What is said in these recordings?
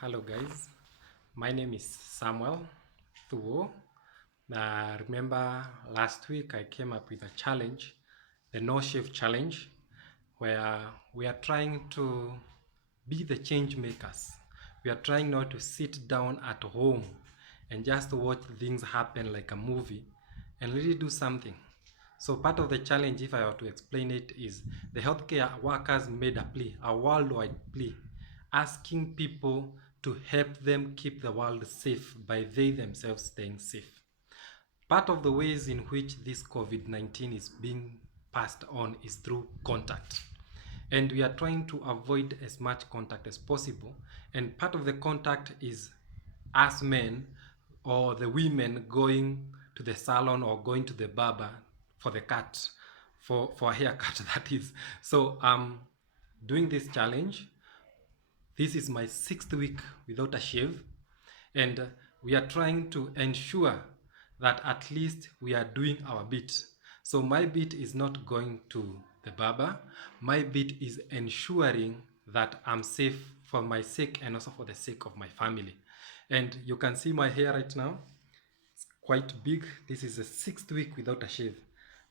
Hello guys, my name is Samuel Thuo. Remember last week I came up with a challenge, the no shave challenge, where we are trying to be the change makers. We are trying not to sit down at home and just watch things happen like a movie and really do something. So part of the challenge, if I were to explain it, is the healthcare workers made a plea, a worldwide plea, asking people to help them keep the world safe by they themselves staying safe. Part of the ways in which this COVID-19 is being passed on is through contact. And we are trying to avoid as much contact as possible. And part of the contact is us men or the women going to the salon or going to the barber for the cut, for a haircut, that is. So doing this challenge. This is my 6th week without a shave, and we are trying to ensure that at least we are doing our bit. So my bit is not going to the barber. My bit is ensuring that I'm safe for my sake and also for the sake of my family. And you can see my hair right now. It's quite big. This is the 6th week without a shave.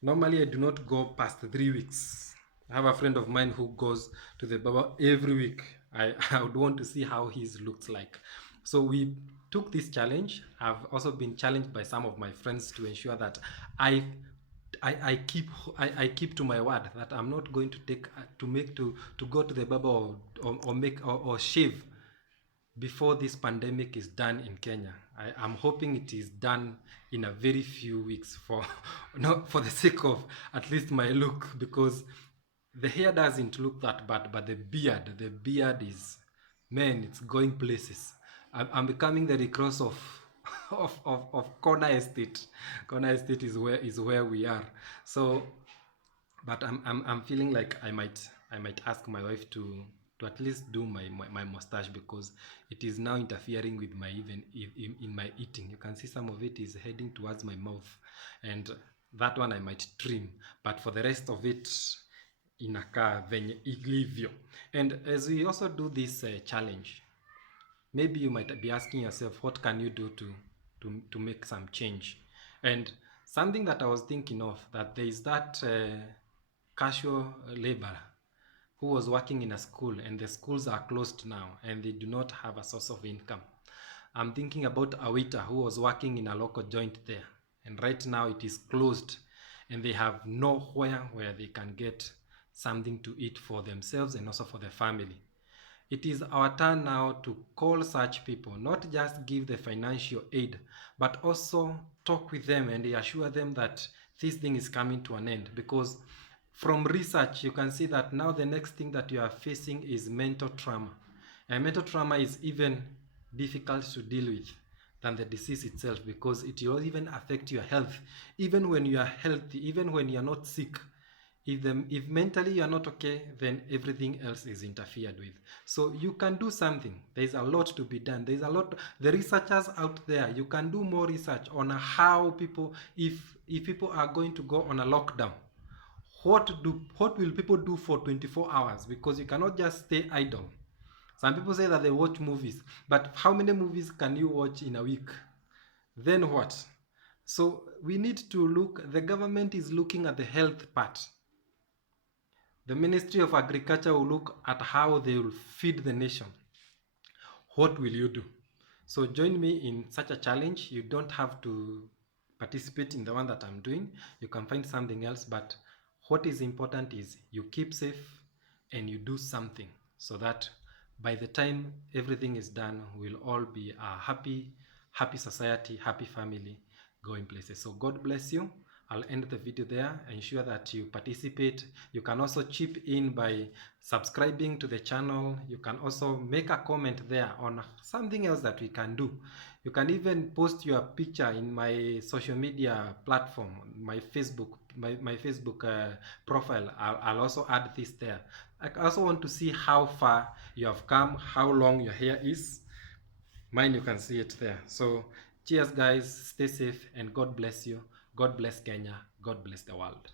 Normally I do not go past 3 weeks. I have a friend of mine who goes to the barber every week. I would want to see how his looks like. So we took this challenge. I've also been challenged by some of my friends to ensure that I keep to my word, that I'm not going to take to go to the barber or shave before this pandemic is done in Kenya. I'm hoping it is done in a very few weeks for not for the sake of at least my look, because the hair doesn't look that bad, but the beard is, man, it's going places. I'm becoming the recross of of corner estate. Corner estate is where we are. So but I'm feeling like I might ask my wife to at least do my mustache, because it is now interfering with my even in my eating. You can see some of it is heading towards my mouth, and that one I might trim, but for the rest of it inakaa venye ilivyo. And as we also do this challenge, maybe you might be asking yourself, what can you do to make some change? And something that I was thinking of, that there is that casual laborer who was working in a school, and the schools are closed now and they do not have a source of income. I'm thinking about a waiter who was working in a local joint there, and right now it is closed and they have nowhere where they can get something to eat for themselves and also for their family. It is our turn now to call such people, not just give the financial aid, but also talk with them and assure them that this thing is coming to an end. Because from research, you can see that now the next thing that you are facing is mental trauma. And mental trauma is even difficult to deal with than the disease itself, because it will even affect your health. Even when you are healthy, even when you are not sick, if mentally you are not okay, then everything else is interfered with. So you can do something. There's a lot to be done. There's a lot. The researchers out there, you can do more research on how people, if people are going to go on a lockdown, what will people do for 24 hours? Because you cannot just stay idle. Some people say that they watch movies, but how many movies can you watch in a week? Then what? So we need to look. The government is looking at the health part. The Ministry of Agriculture will look at how they will feed the nation. What will you do? So join me in such a challenge. You don't have to participate in the one that I'm doing. You can find something else, but what is important is you keep safe and you do something, so that by the time everything is done, we'll all be a happy society, happy family, going places. So God bless you. I'll end the video there. Ensure that you participate. You can also chip in by subscribing to the channel. You can also make a comment there on something else that we can do. You can even post your picture in my social media platform, my Facebook profile. I'll also add this there. I also want to see how far you have come, how long your hair is. Mine, you can see it there. So cheers guys, stay safe, and God bless you. God bless Kenya. God bless the world.